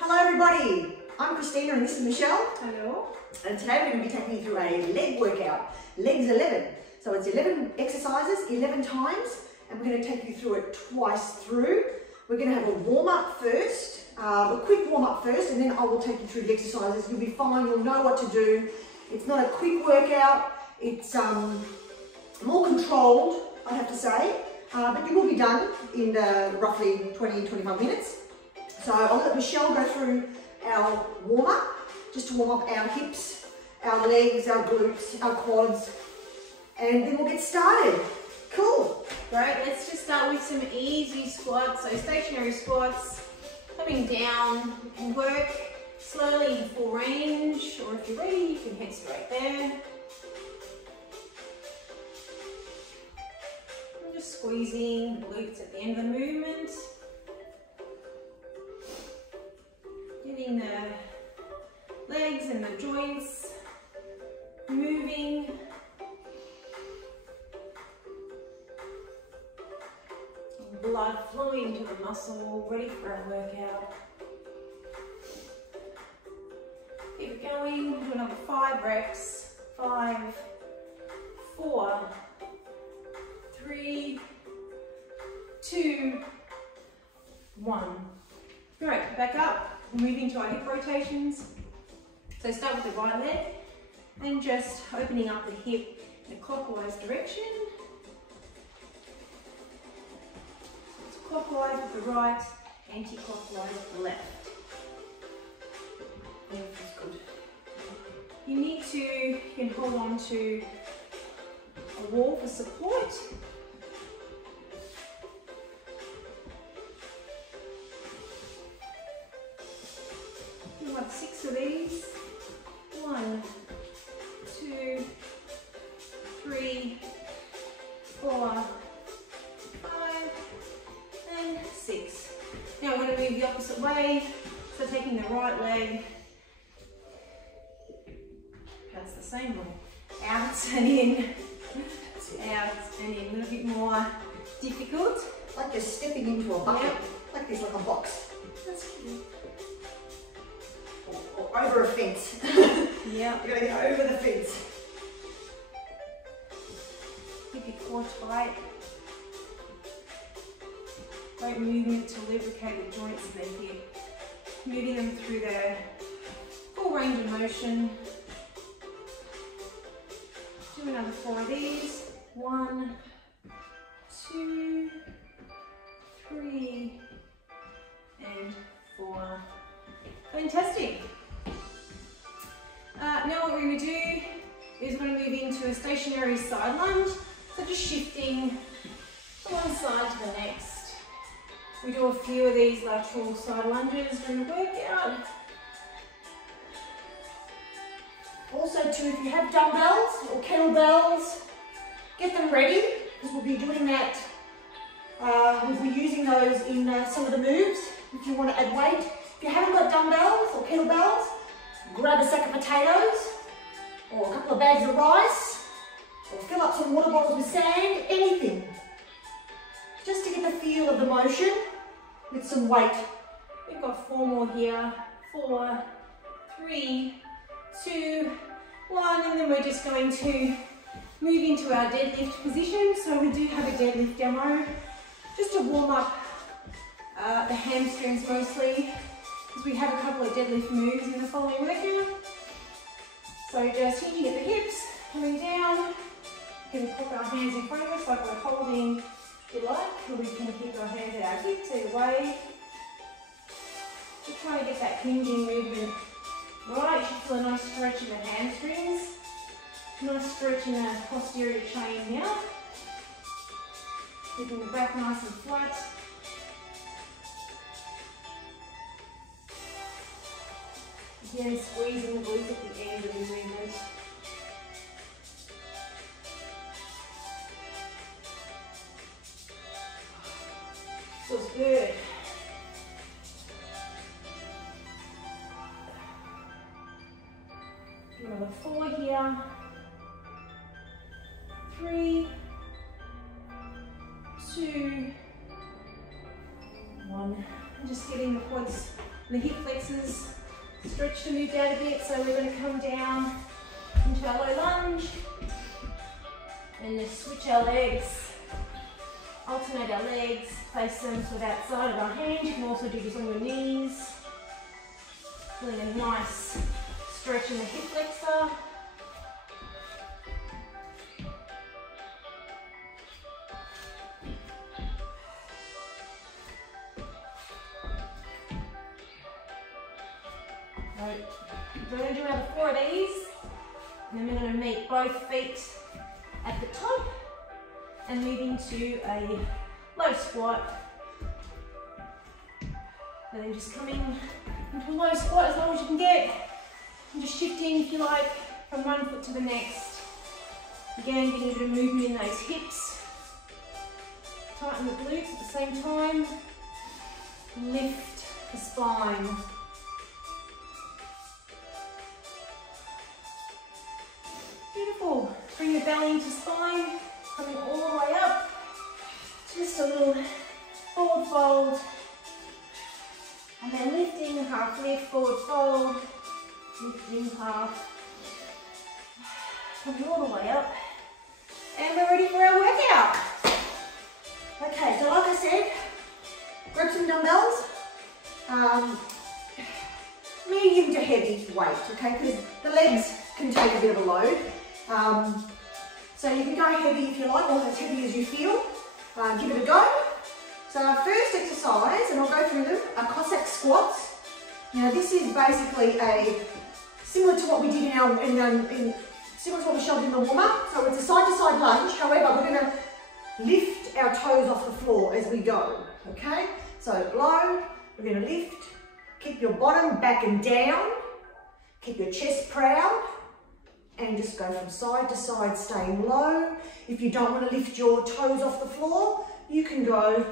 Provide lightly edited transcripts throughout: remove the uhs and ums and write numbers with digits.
Hello everybody, I'm Christina and this is Michelle. Hello. And today we're going to be taking you through a leg workout, legs 11. So it's 11 exercises, 11 times, and we're going to take you through it twice through. We're going to have a warm up first, a quick warm up first, and then I will take you through the exercises. You'll be fine, you'll know what to do. It's not a quick workout, it's more controlled, I have to say, but you will be done in roughly 20-25 minutes. So I'll let Michelle go through our warm-up, just to warm up our hips, our legs, our glutes, our quads, and then we'll get started. Cool. Great, let's just start with some easy squats. So stationary squats, coming down. You can work slowly in full range, or if you're ready, you can head straight there. And just squeezing the glutes at the end of the movement. Getting the legs and the joints moving. Blood flowing to the muscle, ready for a workout. Keep going, do another 5 reps. 5, 4, 3, 2, 1. Great, back up. Move into our hip rotations. So start with the right leg and just opening up the hip in a clockwise direction. So it's clockwise with the right, anti-clockwise with the left. Yeah, that's good. You can hold on to a wall for support. We'll have 6 of these. 1, 2, 3, 4, 5, and 6. Now we're going to move the opposite way. So taking the right leg, that's the same one, out and in, out and in. A little bit more difficult. Like you're stepping into a bucket, Yep. like this, like a box. That's cute. Or over a fence. Yeah. You're going to get over the fence. Keep your core tight. Great movement to lubricate the joints of the hip. Moving them through the full range of motion. Do another 4 of these. 1, 2, 3, and 4. Fantastic. Now what we're going to do is we're going to move into a stationary side lunge. So just shifting from one side to the next. We do a few of these lateral side lunges during the workout. Also too, if you have dumbbells or kettlebells, get them ready, because we'll be doing that, we'll be using those in some of the moves if you want to add weight. If you haven't got dumbbells or kettlebells, grab a sack of potatoes or a couple of bags of rice or fill up some water bottles with sand, anything. Just to get the feel of the motion with some weight. We've got 4 more here. 4, 3, 2, 1, and then we're just going to move into our deadlift position. So we do have a deadlift demo, just to warm up the hamstrings mostly, because we have a couple of deadlift moves in the following workout. So just hinging at the hips, coming down. We can pop our hands in front of us like we're holding, if you like, or we can keep our hands at our hips either way. Just trying to get that hinging movement right. You should feel a nice stretch in the hamstrings, nice stretch in the posterior chain here. Keeping the back nice and flat. Again, squeezing the glutes at the end of the movement. Feels good. Another 4 here. 3, 2, 1. And just getting the quads And the hip flexors stretch to move out a bit, so we're going to come down into our low lunge and just switch our legs, alternate our legs, place them sort of outside of our hands. You can also do this on your knees. Feeling a nice stretch in the hip flexor. We're going to do another 4 of these, and then we're going to meet both feet at the top and move into a low squat. And then just coming into a low squat as long as you can get, and just shifting, if you like, from one foot to the next. Again, getting a bit of movement in those hips. Tighten the glutes at the same time. Lift the spine. Beautiful. Bring the belly into spine, coming all the way up. Just a little forward fold. And then lifting, half lift, forward fold. Lifting, half. Coming all the way up. And we're ready for our workout. Okay, so like I said, grab some dumbbells. Medium to heavy weight, okay, because the legs can take a bit of a load. So you can go heavy if you like, or as heavy as you feel. Give it a go. So our first exercise, and I'll go through them, are Cossack Squats. Now this is basically similar to what we did similar to what we showed in the warm-up. So it's a side-to-side lunge. However, we're going to lift our toes off the floor as we go. Okay. So low. We're going to lift. Keep your bottom back and down. Keep your chest proud. And just go from side to side, staying low. If you don't want to lift your toes off the floor, you can go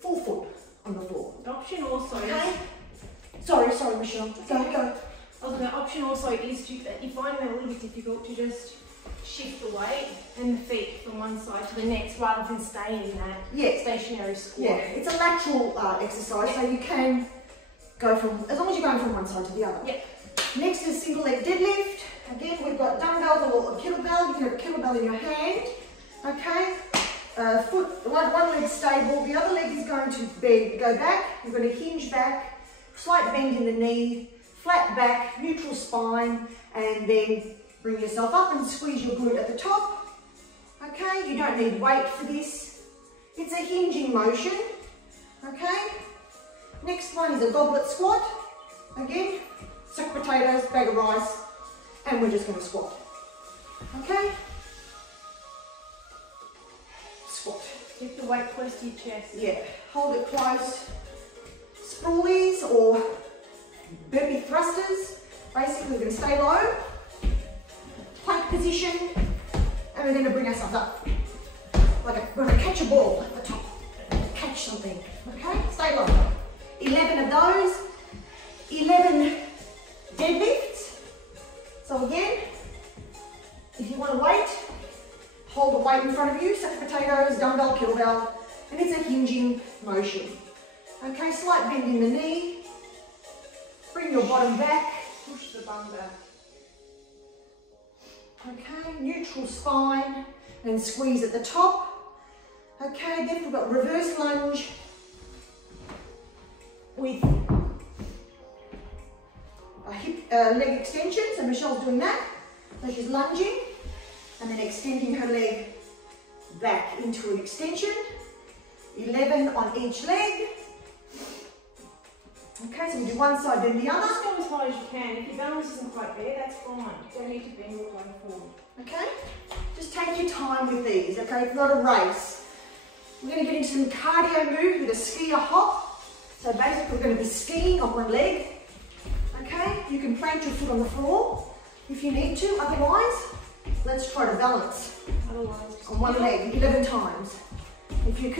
full foot on the floor. Option also. Okay. Sorry, Michelle. Go. The option also is to, if you find it a little bit difficult, to just shift the weight and the feet from one side to the next rather than staying in that stationary squat. Yeah, it's a lateral exercise, so you can go from, as long as you're going from one side to the other. Yep. Next is single leg deadlift. Again, we've got dumbbells or a kettlebell. You can have a kettlebell in your hand. Okay. One leg stable. The other leg is going to go back. You're going to hinge back. Slight bend in the knee. Flat back. Neutral spine. And then bring yourself up and squeeze your glute at the top. Okay. You don't need weight for this. It's a hinging motion. Okay. Next one is a goblet squat. Again, sack potatoes, bag of rice. And we're just going to squat. Okay? Squat. Keep the weight close to your chest. Yeah. Hold it close. Sprawlies or burpee thrusters. Basically, we're going to stay low. Plank position. And we're going to bring ourselves up. Like we're going to catch a ball at the top. Catch something. Okay? Stay low. 11 of those. 11 deadlifts. So again, if you want to wait, hold the weight in front of you, sack of potatoes, dumbbell, kettlebell, and it's a hinging motion. Okay, slight bend in the knee, bring your bottom back, push the bum back. Okay, neutral spine, and squeeze at the top. Okay, then we've got reverse lunge with leg extension, so Michelle's doing that. So she's lunging and then extending her leg back into an extension. 11 on each leg. Okay, so we do one side then the other. Just go as high as you can. If your balance isn't quite there, that's fine. You don't need to bend or going forward. Okay, just take your time with these, okay? It's not a race. We're going to get into some cardio moves with a skier hop. So basically we're going to be skiing on one leg. Okay, you can plant your foot on the floor if you need to, otherwise, let's try to balance on one leg 11 times. If you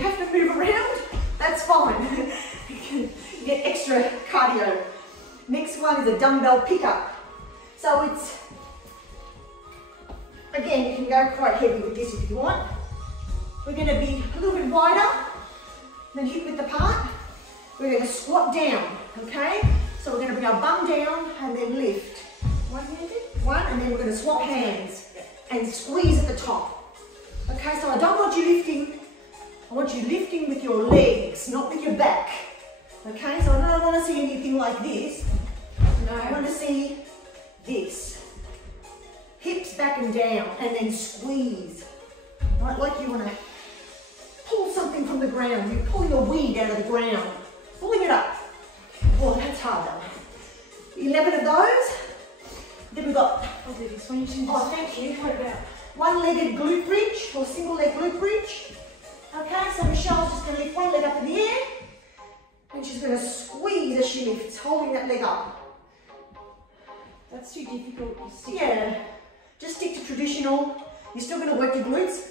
have to move around, that's fine. You can get extra cardio. Next one is a dumbbell pick up. So it's, again, you can go quite heavy with this if you want. We're going to be a little bit wider than hip width apart. We're going to squat down, okay? So we're going to bring our bum down and then lift. One-handed? One, and then we're going to swap hands and squeeze at the top. Okay, so I don't want you lifting, I want you lifting with your legs, not with your back. Okay, so I don't want to see anything like this. No. I want to see this. Hips back and down, and then squeeze. Right, like you want to pull something from the ground. You're pulling a weed out of the ground. Pulling it up. Oh, that's hard though. 11 of those. Then we've got, I'll do this one. You can oh, thank you. What about? One-legged glute bridge or single leg glute bridge. Okay, so Michelle's just going to lift one leg up in the air and she's going to squeeze as she lifts, holding that leg up. That's too difficult to stick. Yeah, just stick to traditional. You're still going to work your glutes.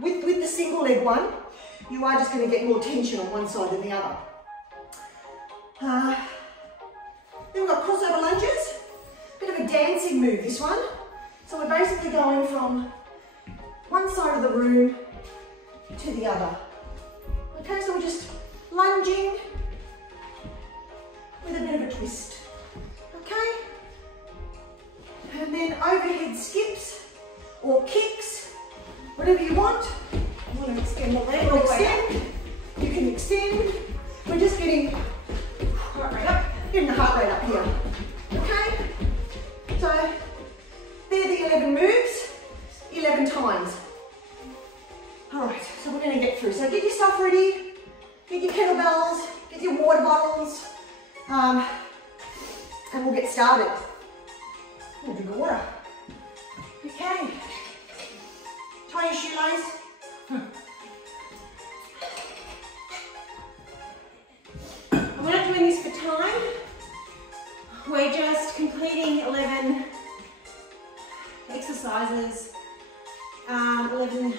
With the single leg one, you are just going to get more tension on one side than the other. Then we've got crossover lunges. Bit of a dancing move, this one. So we're basically going from one side of the room to the other. Okay, so we're just lunging with a bit of a twist. Okay? And then overhead skips or kicks, whatever you want. I want to extend the leg. Or extend. You can extend. We're just getting Heart rate up. getting the heart rate up here. Okay? So, they're the 11 moves, 11 times. All right, so we're going to get through. So get yourself ready, get your kettlebells, get your water bottles, and we'll get started. I'm going to drink the water. Okay. Tie your shoelace. We're not doing this for time. We're just completing 11 exercises, 11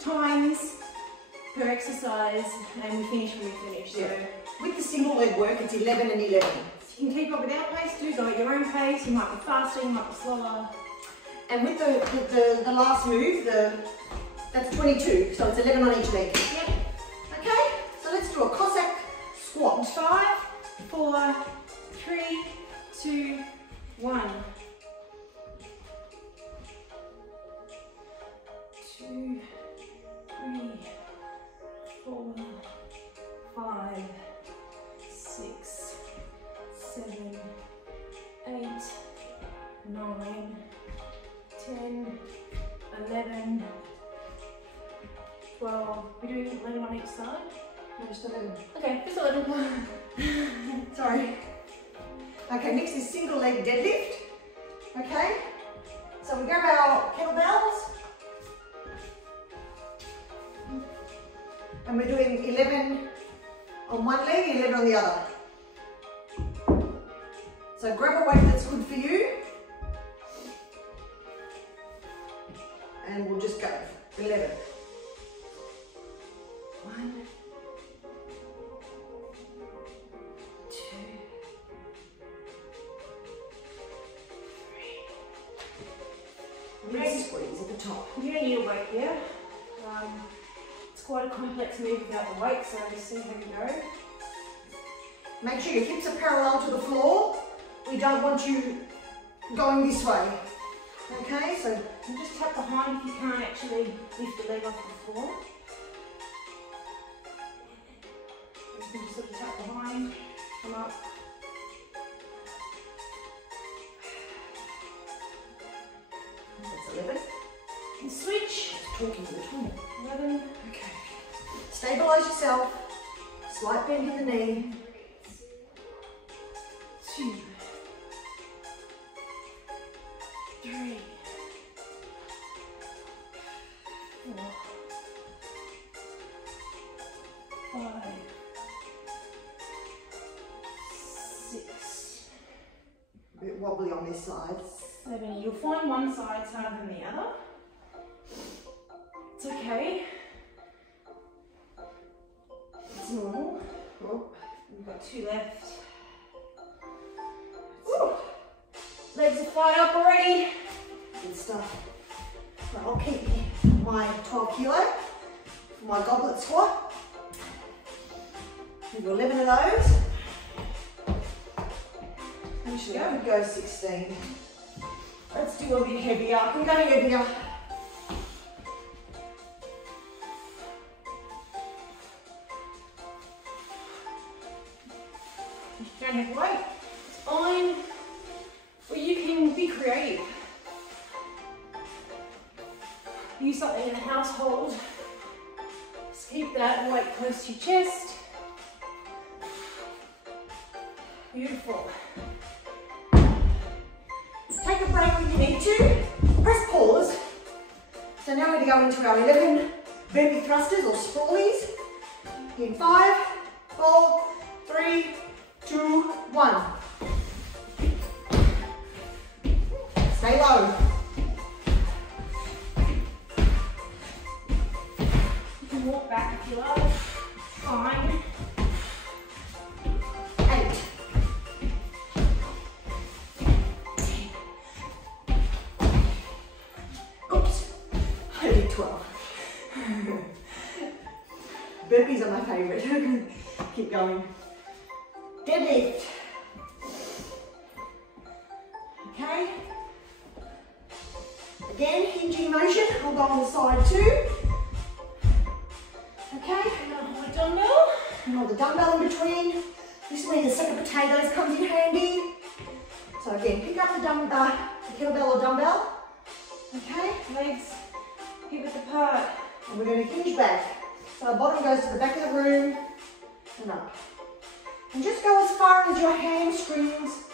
times per exercise, and we finish when we finish. So with the single leg work, it's 11 and 11. you can keep up with our pace, do so at your own pace. You might be faster, you might be slower. And with the last move, that's 22, so it's 11 on each leg. Yep. Okay, so let's do a Cossack Squat. 5, 4, 3, 2, 1. 2, 3, 4, 5, 6, 7, 8, 9, 10, 11, 12. We're doing 11 on each side? No, just 11. Okay, just 11. Sorry. Okay, next is single leg deadlift. Okay, so we grab our kettlebells and we're doing 11 on one leg, 11 on the other. So grab a weight that's good for you and we'll just go 11. 1, 2, 3. Really squeeze at the top. You don't need a weight here. It's quite a complex move without the weight, so just see how you go. Make sure your hips are parallel to the floor. We don't want you going this way. Okay, so And just tap behind if you can't actually lift the leg off the floor. You can just sort of tap behind, come up. that's 11. And switch. Talking between. 11. Okay. Stabilize yourself. Slight bend in the knee. 2, 3, 4, 5, 6, A bit wobbly on this side. 7. You'll find one side's harder than the other. It's okay. It's normal. Oh, We've got 2 left. Woo. Legs are fired up already. good stuff. Right, I'll keep my 12 kilo for my goblet squat. Do 11 of those. Actually, I would go 16. Let's do a bit heavier. I can go heavier. Don't have to wait. It's fine. Or you can be creative. Use something in the household. Just keep that weight close to your chest. Beautiful. Take a break when you need to. Press pause. So now we're going to go into our 11 burpee thrusters or sprawlies. In 5, 4, 3, 2, 1. Stay low. You can walk back if you like. Fine. 8. 12. Burpees are my favourite. Keep going. Deadlift. Okay. Again, hinging motion. I'll go on the side too. Okay. Another dumbbell. Another dumbbell in between. This is where the sack of potatoes comes in handy. So again, pick up the kettlebell or dumbbell. Okay. Legs hip width apart. And we're going to hinge back. So our bottom goes to the back of the room and up. And just go as far as your hamstrings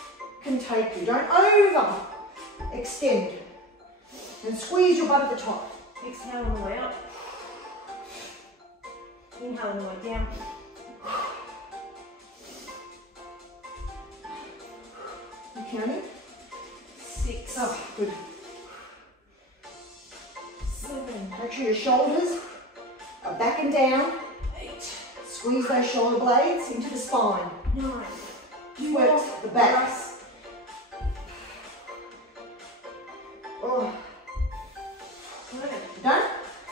can take you. Don't over extend. And squeeze your butt at the top. Exhale on the way up. Inhale on the way down. You counting? 6. Oh, good. 7. Make sure your shoulders are back and down. 8. Squeeze those shoulder blades into the spine. 9. Work the back. Oh. Done?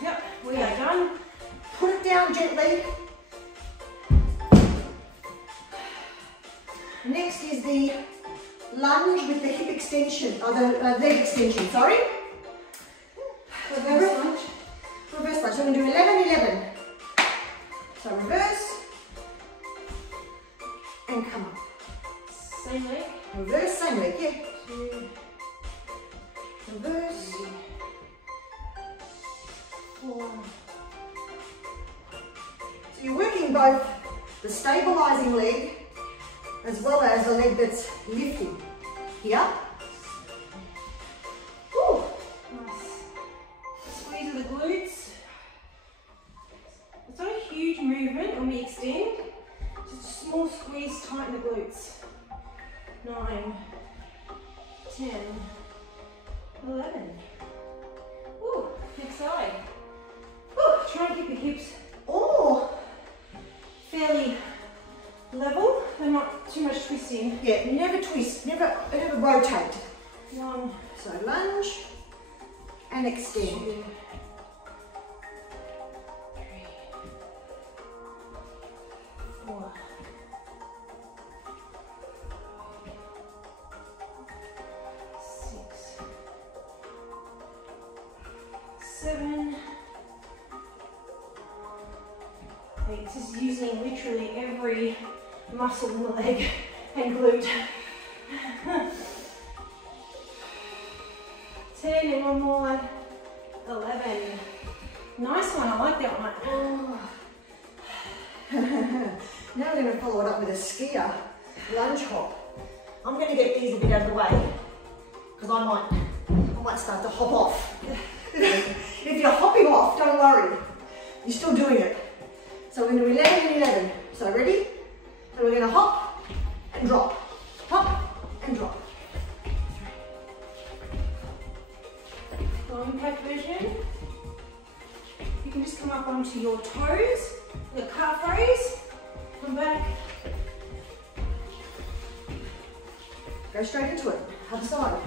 Yep, we are done. Put it down gently. Next is the lunge with the hip extension, or the leg extension, sorry. Reverse lunge. Reverse lunge. So we're going to do 11, 11. So reverse and come up. Same leg. Reverse, same leg, yeah. 2. Reverse. 4. So you're working both the stabilizing leg as well as the leg that's lifting. Here. Woo. Nice. Squeeze of the glutes. It's not a huge movement when we extend. Just a small squeeze, tighten the glutes. 9, 10, 11. Woo, next side. Woo, try and keep your hips fairly level, but not too much twisting. Yeah, never twist, never rotate. 1, So lunge and extend. 2, 3, 4, 6, 7, 8. This is using literally every muscle in the leg and glute. 10 and one more. 11. Nice one, I like that one. Oh. Now we're going to follow it up with a skier lunge hop. I'm going to get these a bit out of the way because I might start to hop off. If you're hopping off, don't worry. You're still doing it. So we're going to do 11 and 11. So ready? So we're going to hop and drop. Hop and drop. Low impact version. You can just come up onto your toes, the calf raise, come back. Go straight into it. Other side.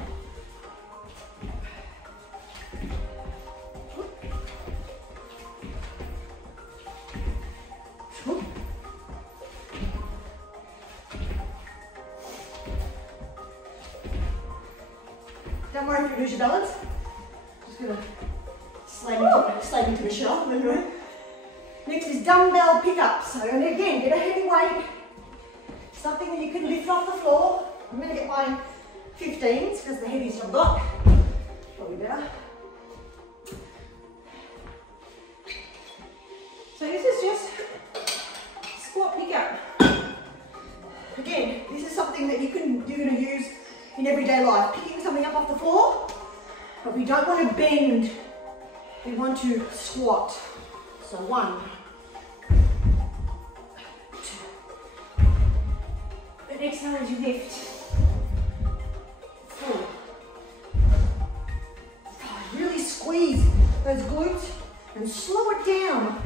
Don't worry if you lose your balance. Just gonna slide into Michelle. Anyway. Next is dumbbell pick-up. So again, get a heavy weight, something that you can lift off the floor. I'm gonna get my 15s because the heaviest I've got. Probably better. So this is just squat pick-up. Again, this is something that you're going to use in everyday life. Picking something up off the floor, but we don't want to bend. We want to squat. So 1, 2. And exhale as you lift. 4. Really squeeze those glutes and slow it down.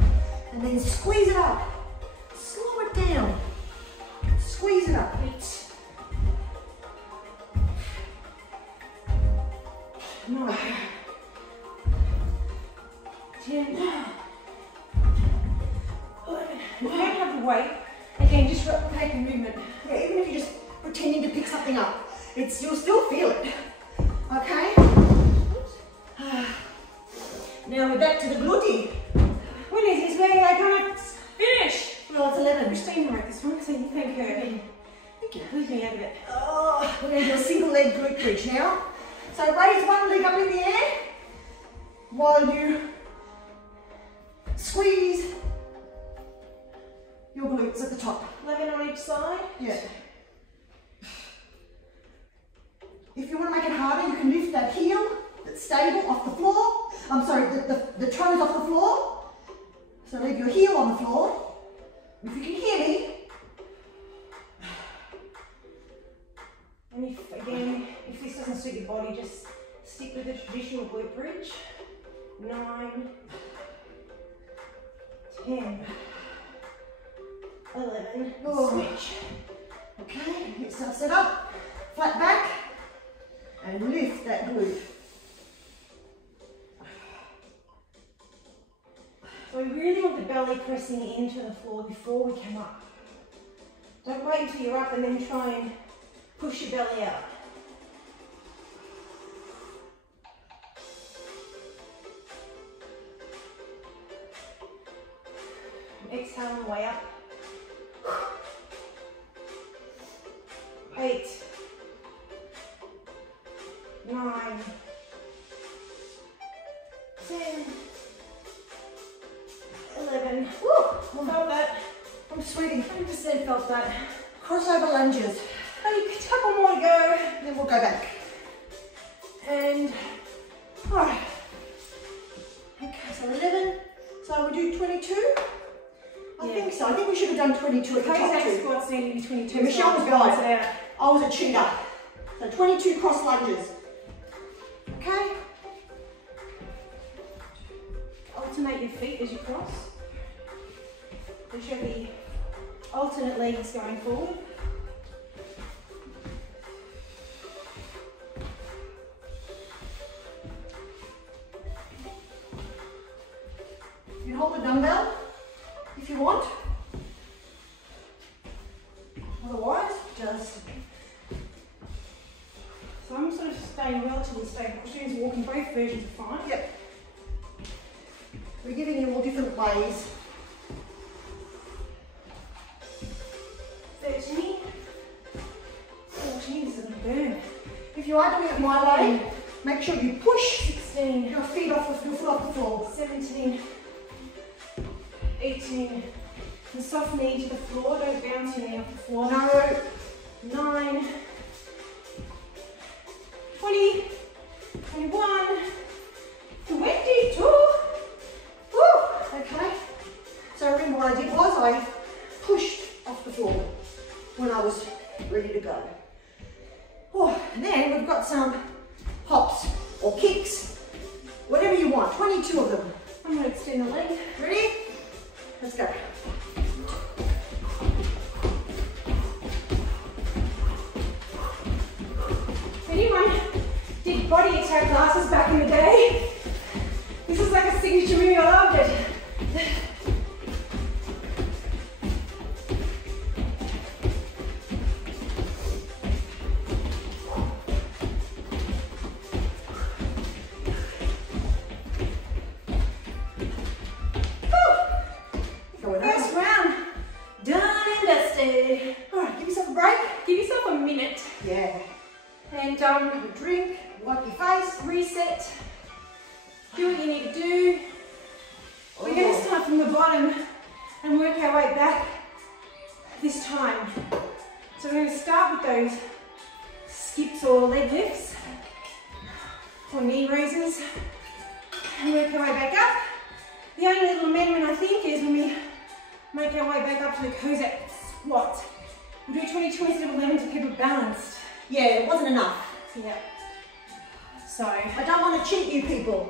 And then squeeze it up. Slow it down. Squeeze it up. 8, 9, 10, 11. If you don't have the weight, again, just replicate the movement. Yeah, even if you're just pretending to pick something up, you'll still feel it. Okay? Now we're back to the glute. When is this? Where are they going to finish? Well, it's 11. Christine wrote this one, so you thank her. Thank you. Leave me out of it. Oh, we're going to do a single leg glute bridge now. So raise one leg up in the air while you squeeze your glutes at the top. 11 on each side. Yeah. If you want to make it harder, you can lift that heel that's stable off the floor. I'm sorry, the toes off the floor. So leave your heel on the floor. If you can hear me. And if this doesn't suit your body, just stick with the traditional glute bridge. 9, 10, 11, switch. Okay, let's now set up, flat back, and lift that glute. So we really want the belly pressing into the floor before we come up. Don't wait until you're up and then try and push your belly out. Exhale on the way up. 8, 9, 10, 11. Woo! Felt that. I'm sweating. 100% felt that. Crossover lunges. Only a couple more to go. Then we'll go back. And, alright. Okay, so 11. So we do 22? I think so. I think we should have done 22 at the top Cossack too. squats need to be 22. Yeah, Michelle was right. I was a cheater. So 22 cross lunges. Okay? Alternate your feet as you cross. There should be alternate legs going forward. You can hold the dumbbell if you want. Otherwise, just... So I'm sort of staying relatively stable. Christine's walking, both versions are fine. Yep. We're giving you all different ways. 13, 14, this is going to burn. If you are doing it my way, make sure you push 16, your feet off the floor. 17, 18, and soft knee to the floor, don't bounce your knee off the floor. No. 9, 20, 21, 22. Woo! Okay. So remember what I did was I pushed off the floor when I was ready to go. Oh, and then we've got some hops or kicks, whatever you want, 22 of them. I'm going to extend the leg. Ready? Let's go. Anyone did body attack classes back in the day? This is like a signature move, I loved it. you're done, Have a drink, wipe your face. reset, do what you need to do. We're going to start from the bottom and work our way back this time. So we're going to start with those skips or leg lifts or knee raises and work our way back up. The only little amendment I think is when we make our way back up to the Cossack Squat, we'll do 22 instead of 11 to keep it balanced. Yeah, it wasn't enough. Yeah. So, I don't want to cheat you people.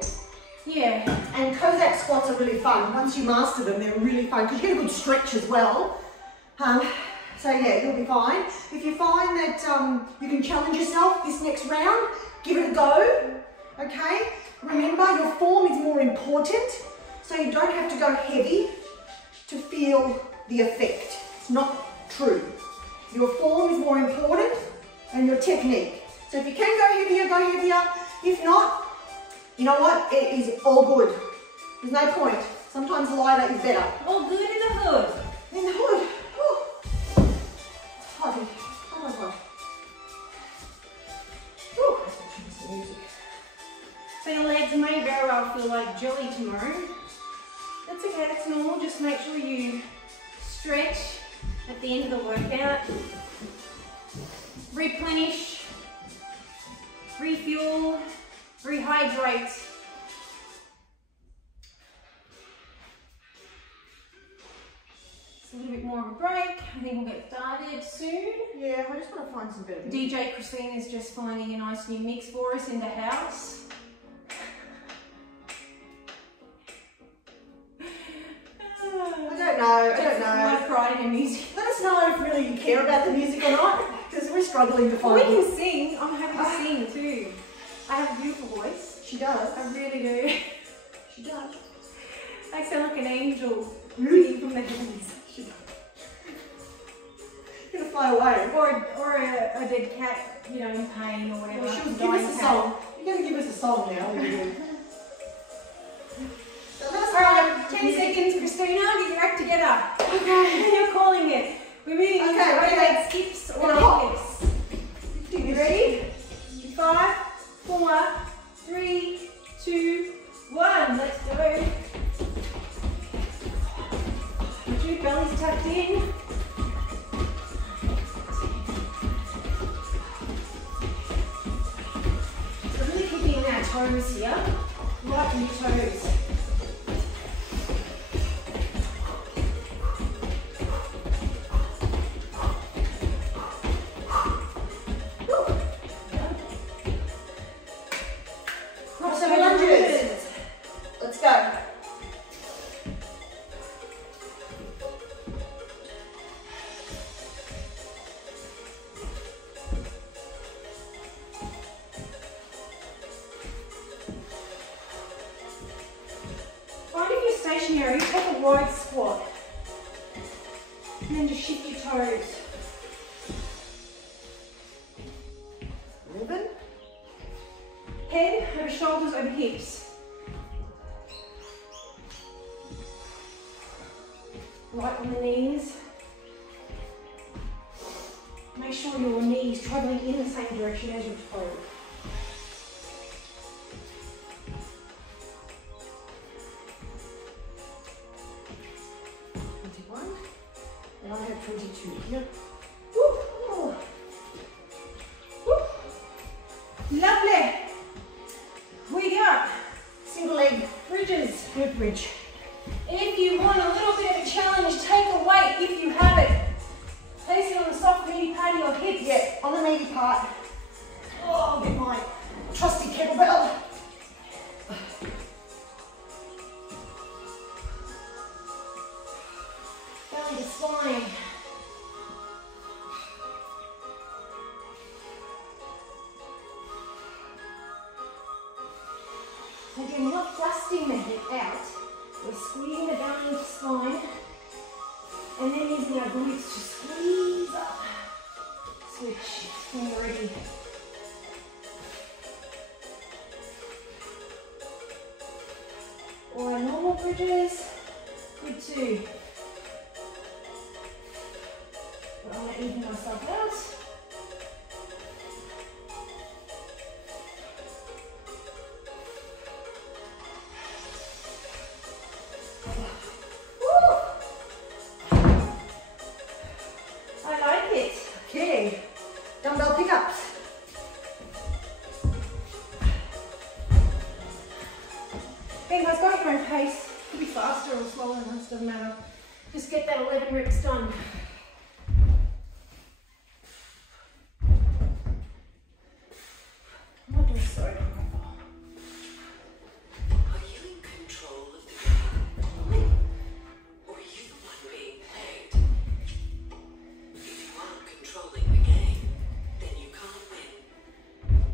yeah. And Cossack squats are really fun. Once you master them, they're really fun because you get a good stretch as well. So yeah, you'll be fine. If you find that you can challenge yourself this next round, give it a go, okay? Remember, your form is more important, so you don't have to go heavy to feel the effect. It's not true. Your form is more important than your technique. So if you can go heavier, go heavier. If not, you know what? It is all good. There's no point. Sometimes lighter is better. All good in the hood. In the hood. Oh, it's hot. Oh my God. Ooh, let's turn some music. So your legs may very well feel like jelly tomorrow. That's okay, that's normal. Just make sure you stretch at the end of the workout. Replenish, refuel, rehydrate. It's a little bit more of a break. I think we'll get started soon. Yeah, I just want to find some better music. DJ Christine is just finding a nice new mix for us in the house. I don't know. A lot of pride in her music. Let us know if really you care about the music or not, because we're struggling to Well, find we it. can sing. I'm happy to sing too. I have a beautiful voice. She does. I really do. She does. I sound like an angel singing from the heavens. She does. You're gonna fly away. Or a dead cat, you know, in pain or whatever. Well, she'll give us a song. You're gonna give us a song now. So let us Alright, 10 seconds, Christina. Get your act together. Okay. You're calling it. We're moving into overhead skips or leg lifts. You ready? 5, 4, 3, 2, 1. Let's go. Your two bellies tucked in. So really keeping our toes here. Right in your toes. Crossover lunges. Let's go. Find if you're stationary, take a wide squat. And then just shift your toes. Moving. Head over shoulders over hips. Light on the knees. Make sure your knees travelling in the same direction as your toes. And I have 22 here. Woo. Woo. Lovely. We got Single leg bridges. good bridge. If you want a little bit of a challenge, take a weight if you have it. Place it on the soft meaty part of your hips. Yeah, on the meaty part. Oh, I'll get my trusty kettlebell. Down the spine. Again, we're not thrusting the hip out. We're squeezing it down the spine. And then using our glutes to squeeze up. Switch when you're ready. Or our normal bridges. Good too. But I'm going to even myself out. it. Okay, dumbbell pickups. Hey guys, go at your own pace. Could be faster or slower, that doesn't matter. Just get that 11 reps done. I'm not doing so. Are you in control of the game? Or are you the one being played? If you aren't controlling the game, then you can't win.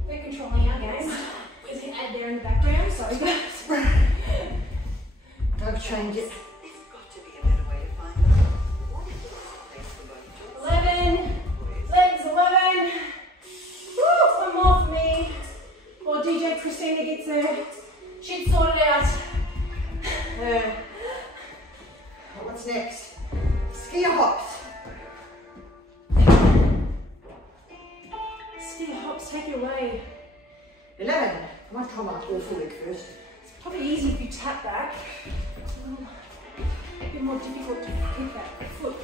We're controlling our game. There's an ad there in the background, so I've changed it. There's got to be a better way to find out. What is it? Thanks for going to 11. Legs 11. Woo, one more for me. While DJ Christina gets her shit sorted out. What's next? Skier hops. Skier hops, take it away. 11. I might try my awful leg first. It's probably easy if you tap back. A bit more difficult to keep that foot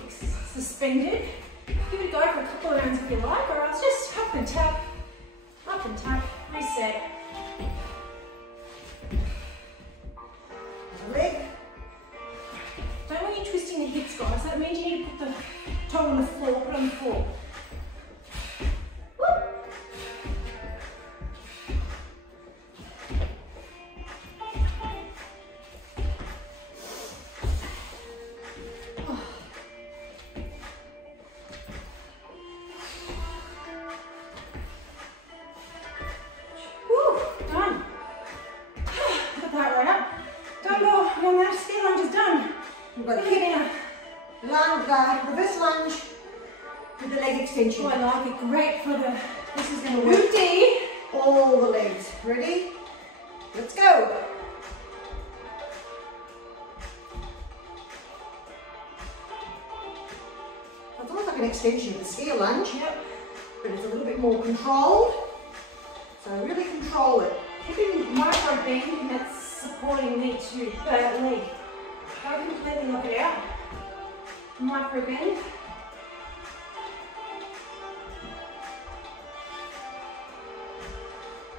suspended. Give it a go for a couple of rounds if you like, or else just up and tap, reset. Leg. Don't want you twisting the hips, guys. That means you need to put the toe on the floor, put it on the floor. Woo. Done. Got that right up. Dumbbell, your left ski lunge is done. We've got Look at it now. lunge, reverse lunge with the leg extension. Oh, I like it. Great for the This is going to work booty. all the legs. Ready? Let's go. It's almost like an extension of the skier lunge, Yep. but it's a little bit more controlled. So really control it. Keeping micro bend, and that's supporting me to that leg. Don't completely knock it out. Micro bend.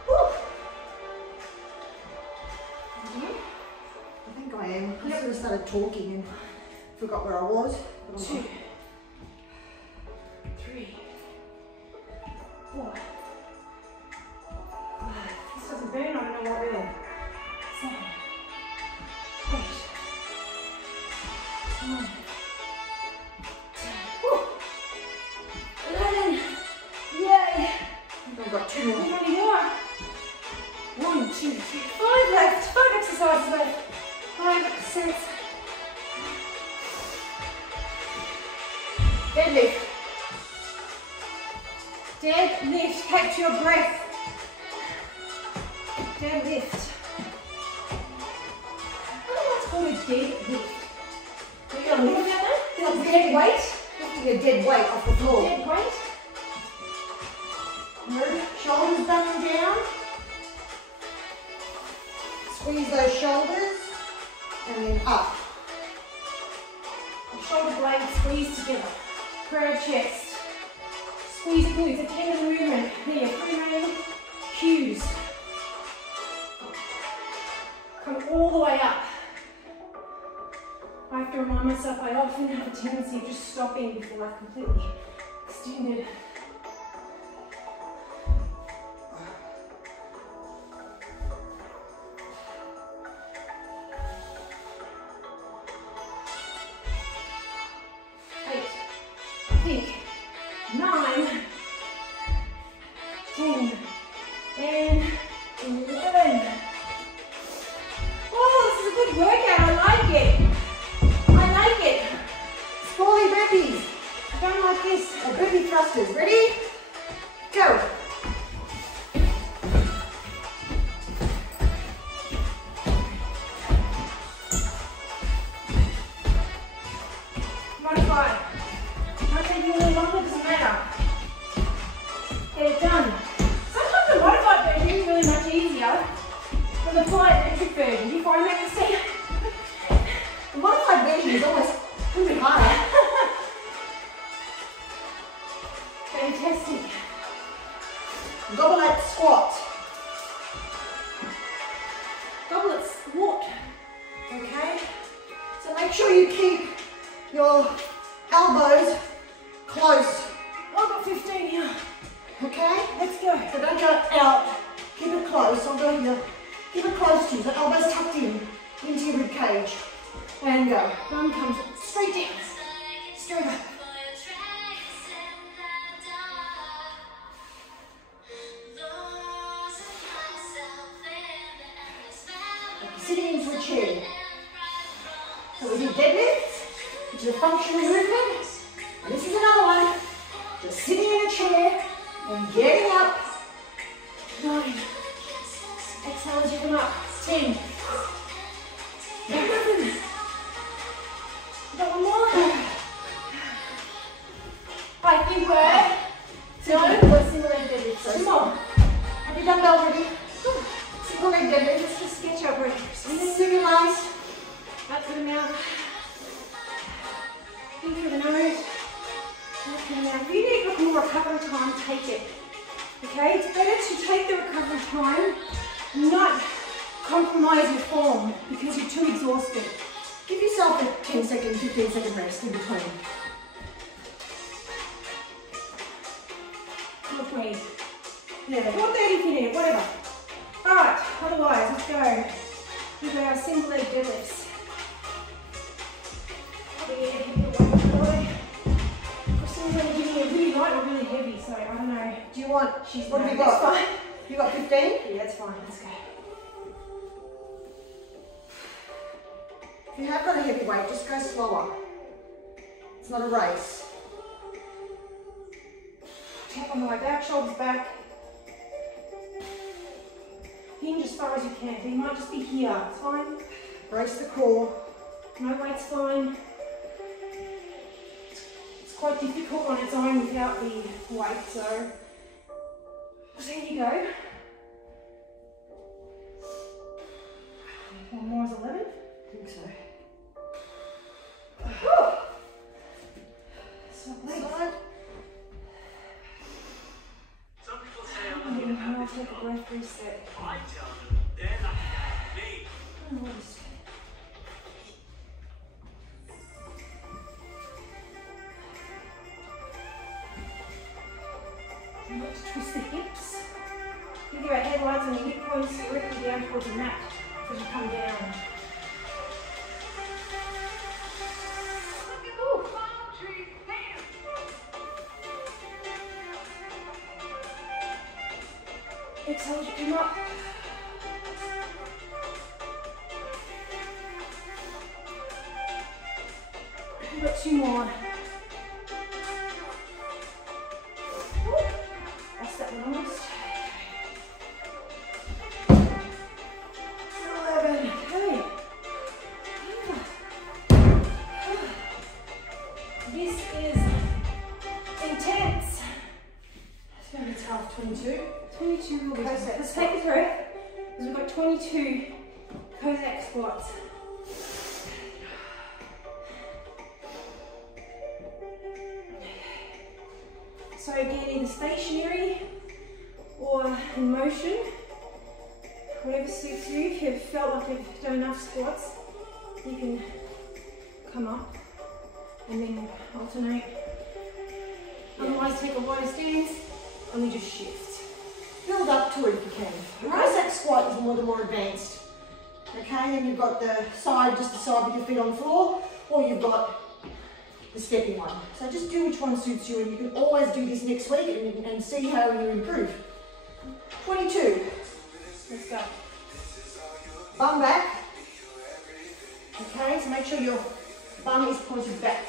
Woo. I think I am. I sort of started talking and forgot where I was. 2, 3, 4, 5. This doesn't burn, I don't know what will. 7, 8, 9, 10. Woo. 11. Yay. I've got 2 more. How many more? 1, 2, 3, 5 left. 5 exercises left. 5 sets. Deadlift. Deadlift. Catch your breath. Deadlift. I don't know what's called a deadlift. Are you going to look at that? It's Dead weight. lifting a dead weight off the floor. Dead weight. Shoulders back and down. Squeeze those shoulders and then up. Shoulder blades squeeze together. Curve chest. Squeeze the glutes at the end of the movement. There, 3 main cues. Come all the way up. I have to remind myself I often have a tendency of just stopping before I've completely extended. I think 9, 10, and 11. Oh, this is a good workout. I like it. I like it. Sprawly burpees. I don't like this. Or burpee thrusters. Ready? Go. Modify. Not taking a little longer, doesn't matter. Get it done. Sometimes the modified version is really much easier than the full eccentric version. Before I make a mistake. The modified version is almost a little bit harder. Fantastic. Goblet Squat. Goblet Squat. Okay? So make sure you keep your elbows close. I've got 15 here. Okay? Let's go. So don't go out. Keep it close. I'll go here. Keep it close to you. So elbows tucked in into your rib cage. And go. Bum comes straight down. Straight up. Sitting into a chair. So we do deadlifts, which is a functional movement. And this is another one. Just sitting in a chair and getting up. 9. Exhale as you come up. 10. 11. Got one more. I think we're done for single leg deadlift. 2 more. Have you done bell ready? Single leg deadlift. Let's just sketch our breath. Synchronized. Out through the mouth. In through the nose. Out through the mouth. If you need more recovery time, take it. Okay? It's better to take the recovery time, not compromise your form because you're too exhausted. Give yourself a 10-second, 15-second rest in between. Halfway. Yeah. 4:30 if you need it, whatever. Alright, otherwise, let's go. We've got our single leg deadlifts. Single leg giving it really light or really heavy, so I don't know. Do you want, what have you That's got? fine. You got 15? Yeah, that's fine, let's go. If you have got a heavy weight, just go slower. It's not a race. Tap on the way back, shoulders back. Hinge as far as you can. You might just be here, it's fine. Brace the core. No weight's fine. It's quite difficult on its own without the weight, so there you go. One more is 11. I think so. Stop legs. Side. Some people say I'm going to take a breath reset. I tell them they're lucky to have me. Not to twist the hips. Think about headlights and your hip points directly down towards the mat as you come down. Ooh. Exhale as you come up. We've got 2 more. That's that one almost. 11. Okay. This is intense. It's going to be tough. 22. 22 Cossack Let's take a breath. Because we've got 22 Cossack squats. So again, either stationary or in motion, whatever suits you. If you've felt like you've done enough squats, you can come up and then alternate. Otherwise, take a wider stance and we just shift. Build up to it if you can. The Cossack Squat is a little more advanced. Okay, then you've got the side, just the side with your feet on the floor, or you've got the stepping one. So just do which one suits you, and you can always do this next week and see how you improve. 22. Let's go. Bum back. Okay, so make sure your bum is pointed back.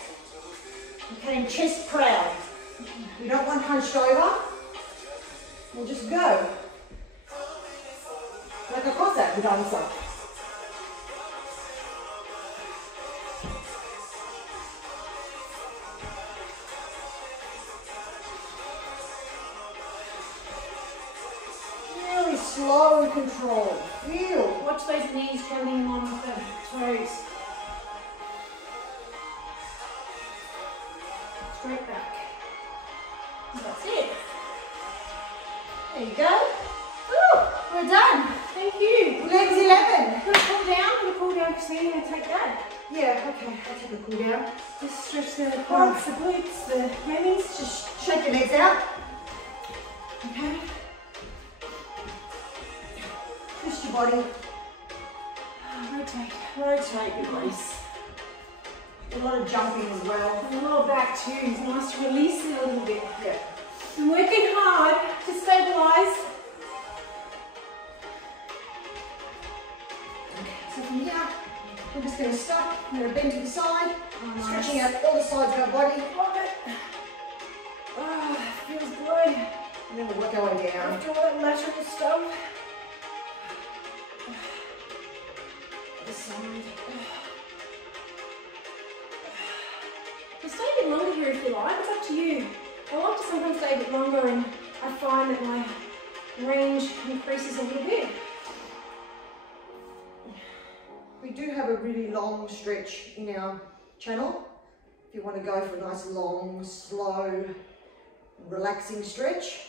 Okay, and chest proud. We don't want hunched over. We'll just go. Like a Cossack dancer. Really slow and controlled. Feel. Watch those knees trailing on with the toes. Straight back. That's it. There you go. Woo, we're done. Thank you. Legs 11. Gonna cool down, Christine, and take that. Yeah, okay, I'll take a cool down. Just stretch the quads, the glutes, the hammies. Just shake your legs out. Okay. Twist your body. Rotate your bodies. A lot of jumping as well. And lower back too. It's nice to release it a little bit. Yeah. I'm working hard to stabilise. Okay, so from here, we're just going to stop. I'm going to bend to the side, Nice. stretching out all the sides of our body. Love it. Oh, feels good. And then we'll work our way down. After all that lateral stuff. The side. We'll stay a bit longer here if you like. It's up to you. I like to sometimes stay a bit longer, and I find that my range increases a little bit. We do have a really long stretch in our channel. If you want to go for a nice long, slow, relaxing stretch.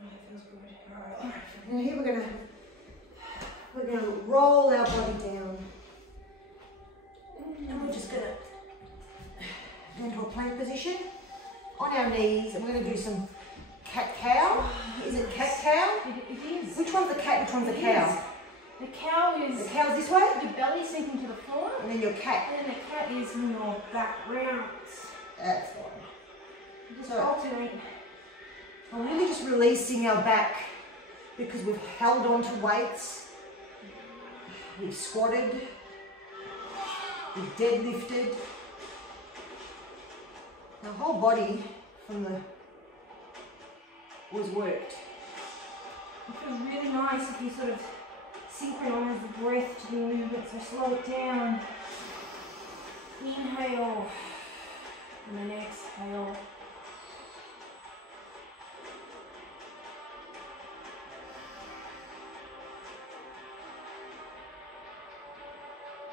Oh, that feels good. All right. Now here we're gonna roll our body down. And we're just gonna go into a plank position on our knees, and we're gonna do some cat-cow. Is it cat-cow? It is. Which one's the cat, which one's the cow? The cow is The cow's this way, your belly sinking to the floor, and then your cat. and then the cat is in your back rounds. That's fine. Just So- alternate. I'm really just releasing our back because we've held on to weights. We've squatted. We've deadlifted. Our whole body was worked. It feels really nice if you sort of synchronise the breath to the movement, so slow it down. Inhale, and then exhale.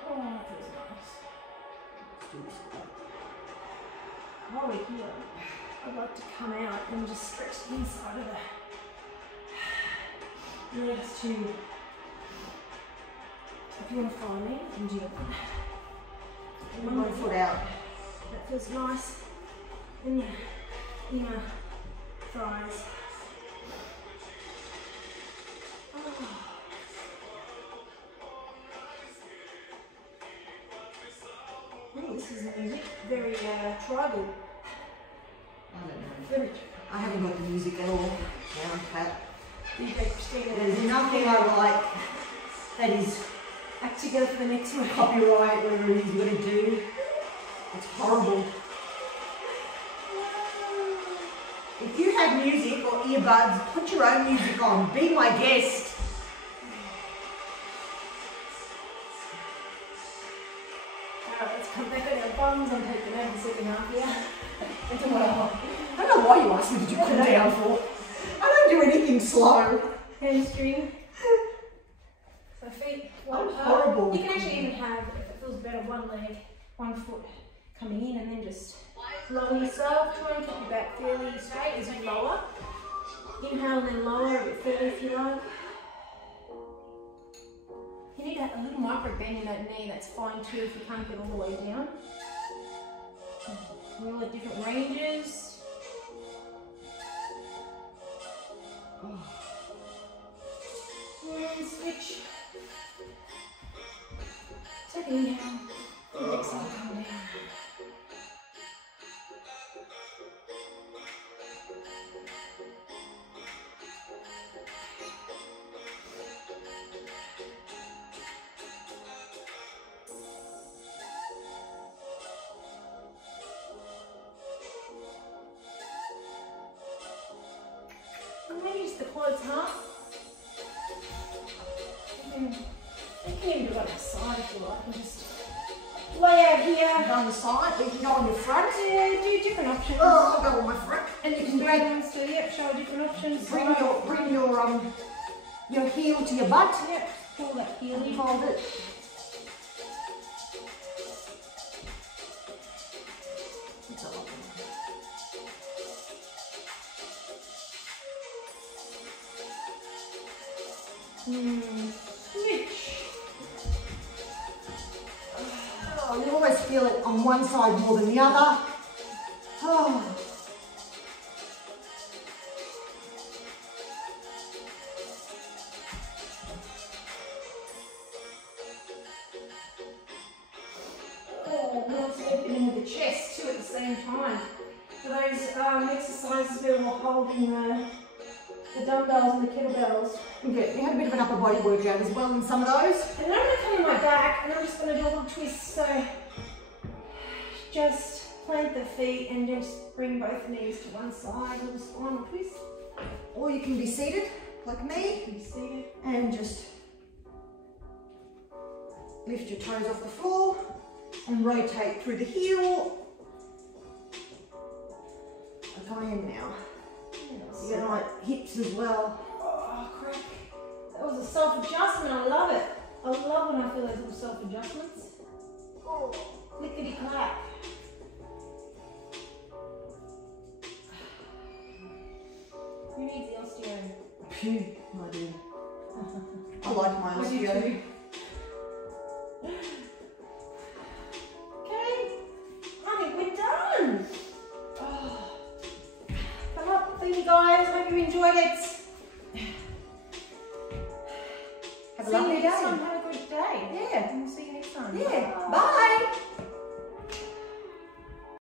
Oh, that feels nice. Let's do this. While we're here, I'd like to come out and just stretch the inside of the legs too. If you want to follow me, you can do it. One foot out. That feels nice. And your inner thighs. Oh. Oh, this is music. Very tribal. I don't know. Very I haven't got the music at all down pat. DJ Christina. There's nothing I like that is Act together for the next one. copyright, whatever it is you're going to do. It's horrible. If you have music or earbuds, put your own music on. Be my guest. Alright, let's come back on our bums. I'm taking over the second half here. I don't know why you asked me to cool down for. I don't do anything slow. Hamstring. So feet one I'm apart. horrible. You can actually even have, if it feels better, one leg, 1 foot coming in, and then just lower yourself. Try and keep your back fairly straight as you lower. Inhale and then lower a bit further if you like. You need a little micro bend in that knee, that's fine too if you can't get all the way down. All the different ranges. And switch. Take an inhale. And exhale, come down. And maybe just the quads half. You can even do it on the side if you like, and just lay out here. On the side, you can go on your front. Yeah, do different options. Oh, I'll go on my front. And you can grab ones too, yep, show different options. Bring your heel to your butt. Yep, pull that heel in. Hold it. It's a lot. Switch. Oh, you always feel it on one side more than the other. Oh. The chest too at the same time. For those exercises where we're holding the dumbbells and the kettlebells. Yeah, you had a bit of an upper body workout as well in some of those. And then I'm going to come on my back and I'm just going to do a little twist. So just plant the feet and just bring both knees to one side, little spinal twist. Or you can be seated like me. Be seated. And just lift your toes off the floor and rotate through the heel. Like I am now. You get like hips as well. Oh, crap. That was a self-adjustment. I love it. I love when I feel those little self-adjustments. Oh, clickety-clack. Who needs the osteo? Phew, I do. I like my osteo. Okay, I think we're done. Oh. Come up, thank you guys. Hope you enjoyed it. Have a lovely day. Have a good day. Yeah. And we'll see you next time. Yeah. Bye.